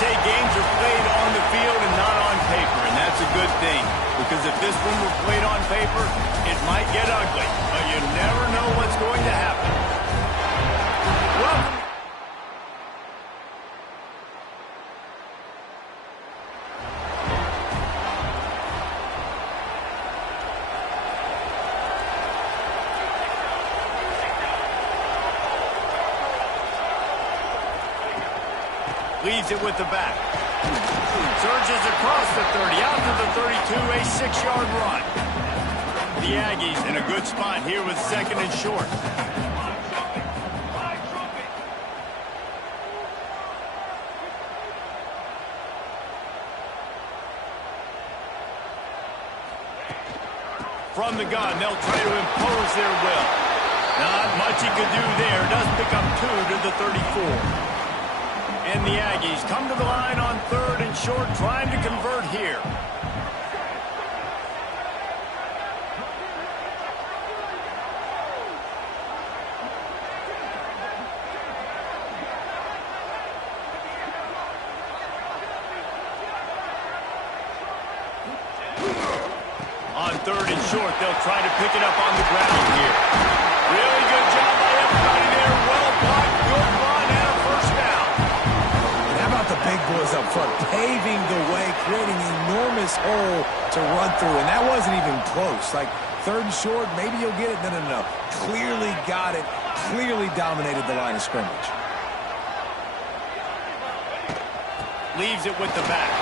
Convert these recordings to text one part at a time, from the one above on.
say games are played on the field and not on paper, and that's a good thing. Because if this one were played on paper, it might get ugly. But you never know what's going to happen. Welcome. Leaves it with the back. Surges across the 30, out to the 32, a 6-yard run. The Aggies in a good spot here with second and short. From the gun, they'll try to impose their will. Not much he could do there. Does pick up 2 to the 34. And the Aggies come to the line on third and short, trying to convert here. On third and short, they'll try to pick it up on the ground here. Really good job by everybody there. Well blocked, good run, and a first down. The big boys up front, paving the way, creating an enormous hole to run through, and that wasn't even close. Like, third and short, maybe you'll get it. No. Clearly got it, clearly dominated the line of scrimmage. Leaves it with the back.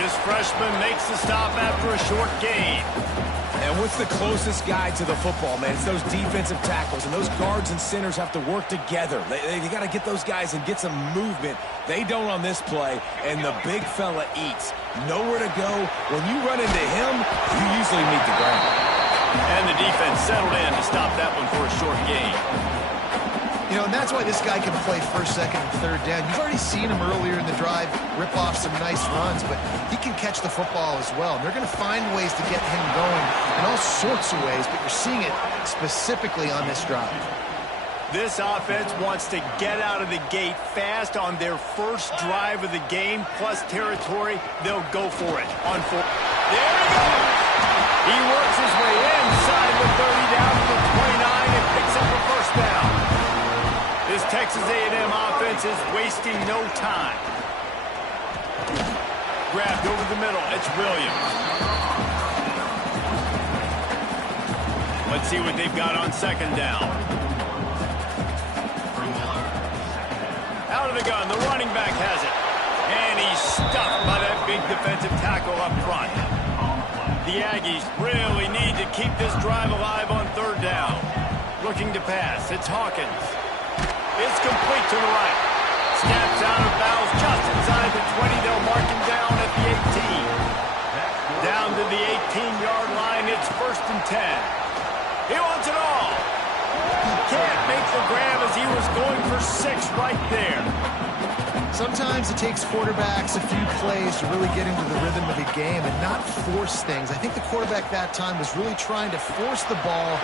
This freshman makes the stop after a short gain. And what's the closest guy to the football, man? It's those defensive tackles, and those guards and centers have to work together. They got to get those guys and get some movement. They don't on this play, and the big fella eats. Nowhere to go. When you run into him, you usually meet the ground. And the defense settled in to stop that one for a short gain. You know, and that's why this guy can play first, second, and third down. You've already seen him earlier in the drive rip off some nice runs, but he can catch the football as well. And they're going to find ways to get him going in all sorts of ways, but you're seeing it specifically on this drive. This offense wants to get out of the gate fast on their first drive of the game, plus territory. They'll go for it on four. There he goes! He works his way inside the 30 down to the 29 and picks up a first down. This Texas A&M offense is wasting no time. Grabbed over the middle. It's Williams. Let's see what they've got on second down. Out of the gun. The running back has it. And he's stuffed by that big defensive tackle up front. The Aggies really need to keep this drive alive on third down. Looking to pass. It's Hawkins. It's complete to the right. Snaps out of bounds just inside the 20. They'll mark him down at the 18. Down to the 18-yard line. It's first and 10. He wants it all. He can't make the grab as he was going for 6 right there. Sometimes it takes quarterbacks a few plays to really get into the rhythm of the game and not force things. I think the quarterback that time was really trying to force the ball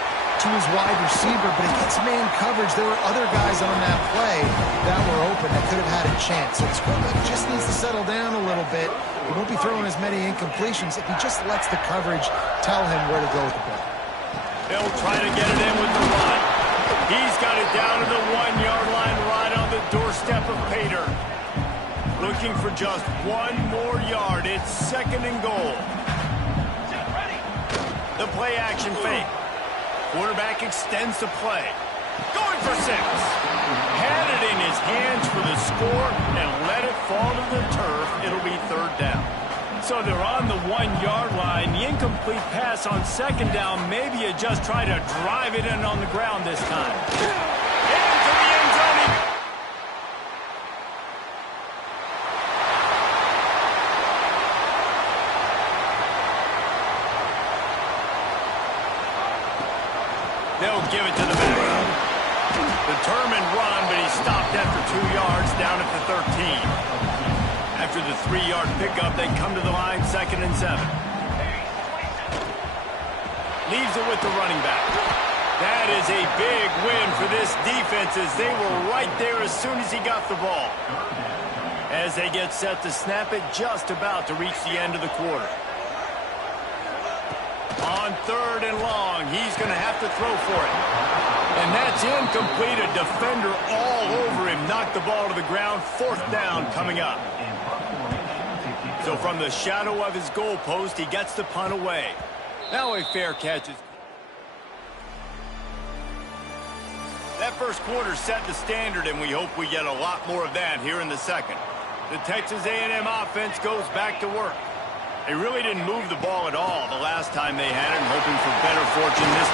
to his wide receiver, but against man coverage, there were other guys on that play that were open that could have had a chance. So this quarterback just needs to settle down a little bit. He won't be throwing as many incompletions if he just lets the coverage tell him where to go with the ball. They'll try to get it in with the run. He's got it down to the 1-yard line right on the doorstep of Pater. Looking for just 1 more yard. It's second and goal. The play action fake. Quarterback extends the play. Going for 6. Had it in his hands for the score and let it fall to the turf. It'll be third down. So they're on the 1-yard line. The incomplete pass on second down. Maybe you just try to drive it in on the ground this time. Into the end zone. They'll give it to the back. Determined run, but he stopped after 2 yards down at the 13. After the 3-yard pickup, they come to the line, second and 7. Leaves it with the running back. That is a big win for this defense as they were right there as soon as he got the ball. as they get set to snap it just about to reach the end of the quarter. On 3rd and long, he's going to have to throw for it. And that's incomplete. A defender all over him. Knocked the ball to the ground. 4th down coming up. So from the shadow of his goal post, he gets the punt away. Now a fair catch is... That first quarter set the standard, and we hope we get a lot more of that here in the second. The Texas A&M offense goes back to work. They really didn't move the ball at all the last time they had it, hoping for better fortune this...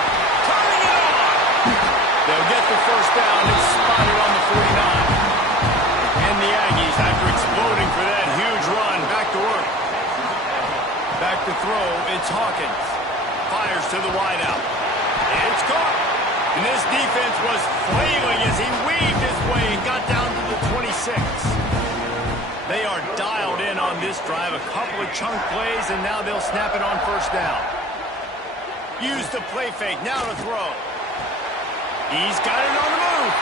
Turning it on! They'll get the first down. It's spotted on the 49. And the Aggies, after exploding for that huge run, back to work. Back to throw, it's Hawkins. Fires to the wideout. It's caught. And this defense was flailing as he weaved his way and got down to the 26. They are dialed in on this drive. A couple of chunk plays, and now they'll snap it on first down. Use the play fake. Now to throw. He's got it on the move.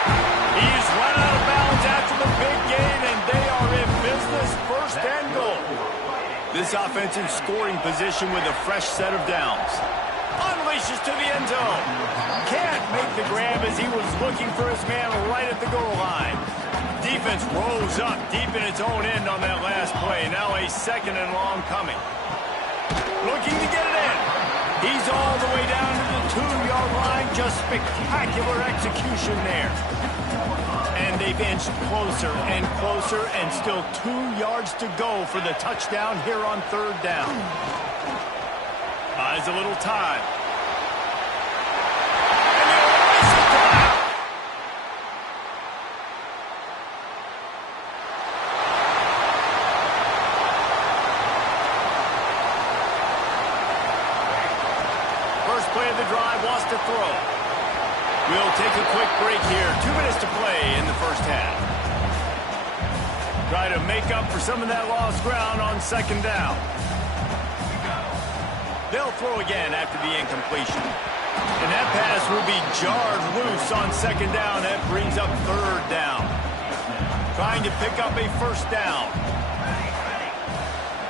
He's run out of bounds after the big gain, and they are in business. First and goal. This offensive scoring position with a fresh set of downs. Unleashes to the end zone. Can't make the grab as he was looking for his man right at the goal line. Defense rose up deep in its own end on that last play. Now a 2nd and long coming. Looking to get it in. He's all the way down to the 2-yard line. Just spectacular execution there. And they've inched closer and closer, and still 2 yards to go for the touchdown here on 3rd down. Buys a little time. And they'll race it down. First play of the drive, wants to throw. We'll take a quick break here. 2 minutes to play in the first half. Try to make up for some of that lost ground on 2nd down. They'll throw again after the incompletion. And that pass will be jarred loose on 2nd down. That brings up 3rd down. Trying to pick up a first down.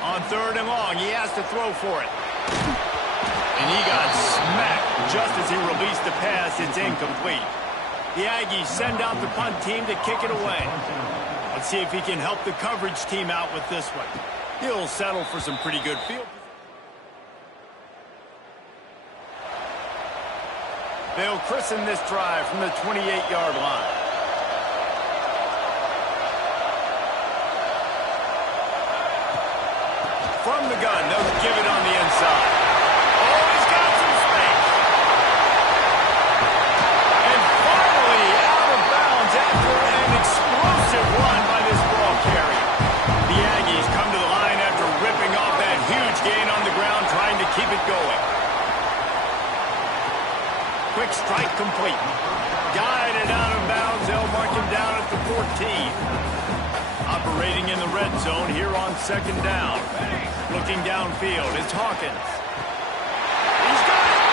On 3rd and long, he has to throw for it. And he got smacked just as he released the pass. It's incomplete. The Aggies send out the punt team to kick it away. Let's see if he can help the coverage team out with this one. He'll settle for some pretty good field. They'll christen this drive from the 28-yard line. From the gun, they'll give it on the inside. Oh, he's got some space. And finally out of bounds after an explosive run by this ball carrier. The Aggies come to the line after ripping off that huge gain on the ground, trying to keep it going. Quick strike complete. Guided out of bounds. They'll mark him down at the 14. Operating in the red zone here on 2nd down. Looking downfield, it's Hawkins. He's got it!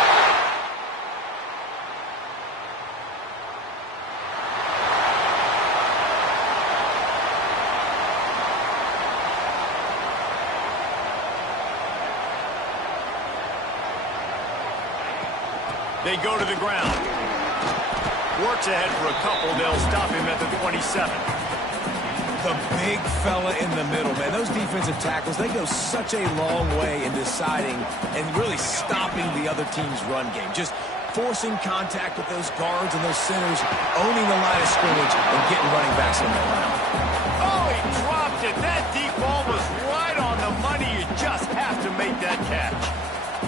They go to the ground. Works ahead for a couple. They'll stop him at the 27. The big fella in the middle, man. Those defensive tackles, they go such a long way in deciding and really stopping the other team's run game. Just forcing contact with those guards and those centers, owning the line of scrimmage, and getting running backs on the ground. Oh, he dropped it. That deep ball was right on the money. You just have to make that catch.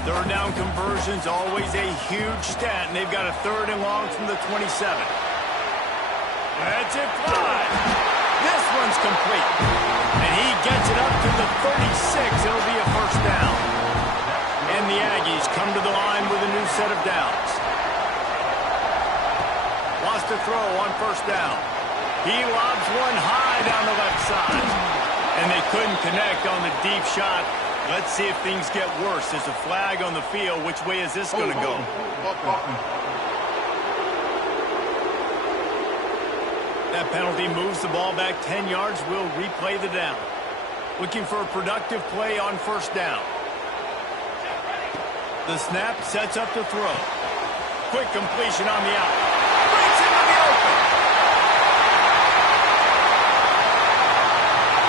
3rd down conversions, always a huge stat, and they've got a 3rd and long from the 27. That's it, fly. This one's complete. And he gets it up to the 36. It'll be a first down. And the Aggies come to the line with a new set of downs. Wants to throw on first down. He lobs one high down the left side. And they couldn't connect on the deep shot. Let's see if things get worse. There's a flag on the field. Which way is this going to go? That penalty moves the ball back 10 yards. We'll replay the down. Looking for a productive play on first down. The snap sets up the throw. Quick completion on the out. Breaks into the open.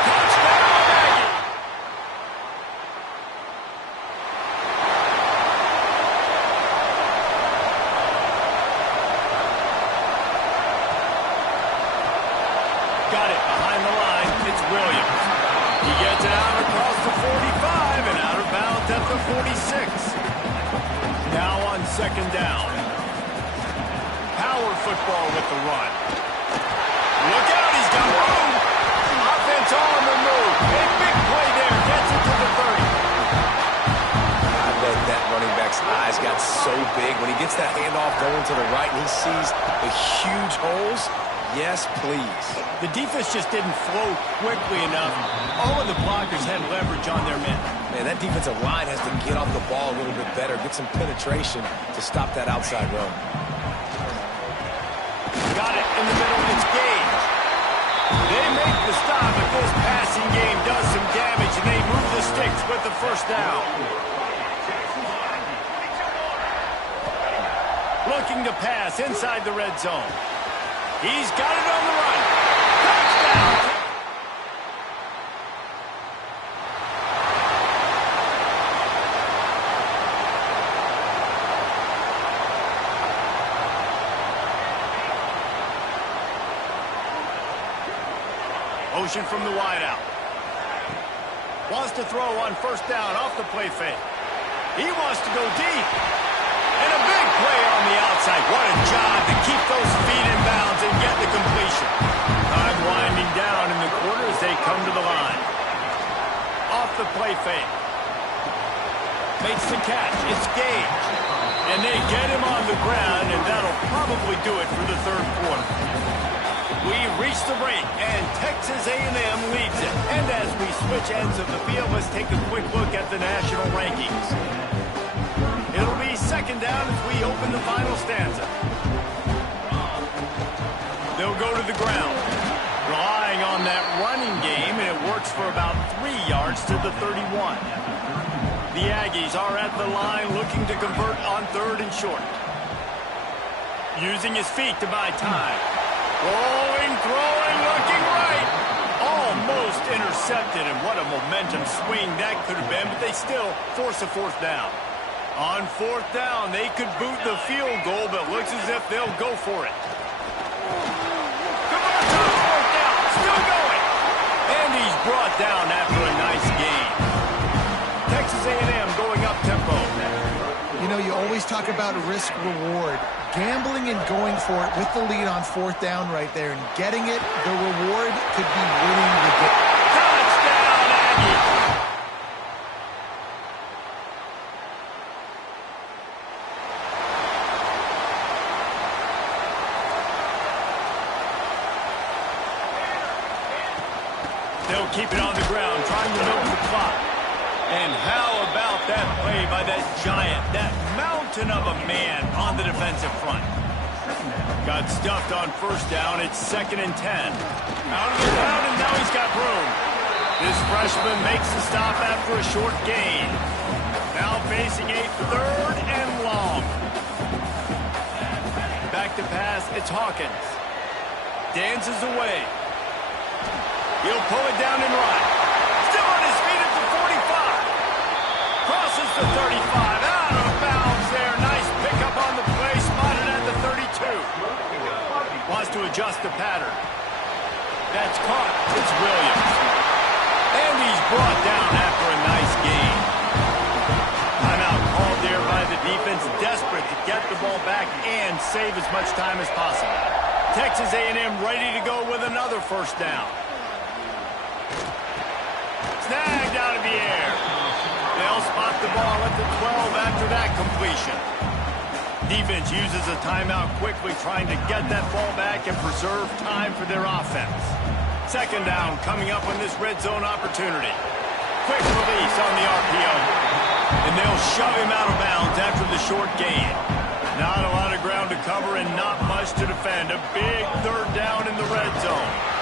Touchdown, Aggie. Got it behind the line. It's Williams. He gets it out across the 45 and out of bounds at the 46. Now on second down. Power football with the run. Look out, he's got room. Offense on the move. Big play there. Gets it to the 30. I bet that running back's eyes got so big. When he gets that handoff going to the right and he sees the huge holes, yes, please. The defense just didn't flow quickly enough. All of the blockers had leverage on their men. Man, that defensive line has to get off the ball a little bit better, get some penetration to stop that outside run. Got it in the middle. It's Gage. They make the stop, but this passing game does some damage, and they move the sticks with the first down. Looking to pass inside the red zone. He's got it on the run. Touchdown! Motion from the wideout. Wants to throw on first down off the play fake. He wants to go deep. And a big play on the outside. What a job to keep those feet in bounds and get the completion. Time winding down in the quarter as they come to the line. Off the play fake. Makes the catch. It's Gage. And they get him on the ground, and that'll probably do it for the third quarter. We reach the break, and Texas A&M leads it. And as we switch ends of the field, let's take a quick look at the national rankings. It'll be second down as we open the final stanza. They'll go to the ground, relying on that running game, and it works for about 3 yards to the 31. The Aggies are at the line looking to convert on third and short. Using his feet to buy time. Rolling, throwing, looking right. Almost intercepted, and what a momentum swing that could have been, but they still force a fourth down. On fourth down, they could boot the field goal, but looks as if they'll go for it. Converts on fourth down, still going. And he's brought down after a nice gain. Texas A&M going up tempo. You know, you always talk about risk-reward. Gambling and going for it with the lead on fourth down right there and getting it, the reward could be winning the game. Touchdown, Aggie! They'll keep it on the ground, trying to milk the clock. And how about that play by that giant, that mountain of a man on the defensive front? Got stuffed on first down. It's 2nd and 10. Out of the ground, and now he's got room. This freshman makes the stop after a short gain. Now facing a 3rd and long. Back to pass, it's Hawkins. Dances away. He'll pull it down and run. Still on his feet at the 45. Crosses the 35. Out of bounds there. Nice pickup on the play. Spotted at the 32. Wants to adjust the pattern. That's caught. It's Williams. And he's brought down after a nice gain. Timeout called there by the defense. Desperate to get the ball back and save as much time as possible. Texas A&M ready to go with another first down. Snagged out of the air. They'll spot the ball at the 12 after that completion. Defense uses a timeout quickly, trying to get that ball back and preserve time for their offense. Second down coming up on this red zone opportunity. Quick release on the RPO. And they'll shove him out of bounds after the short gain. Not a lot of ground to cover and not much to defend. A big third down in the red zone.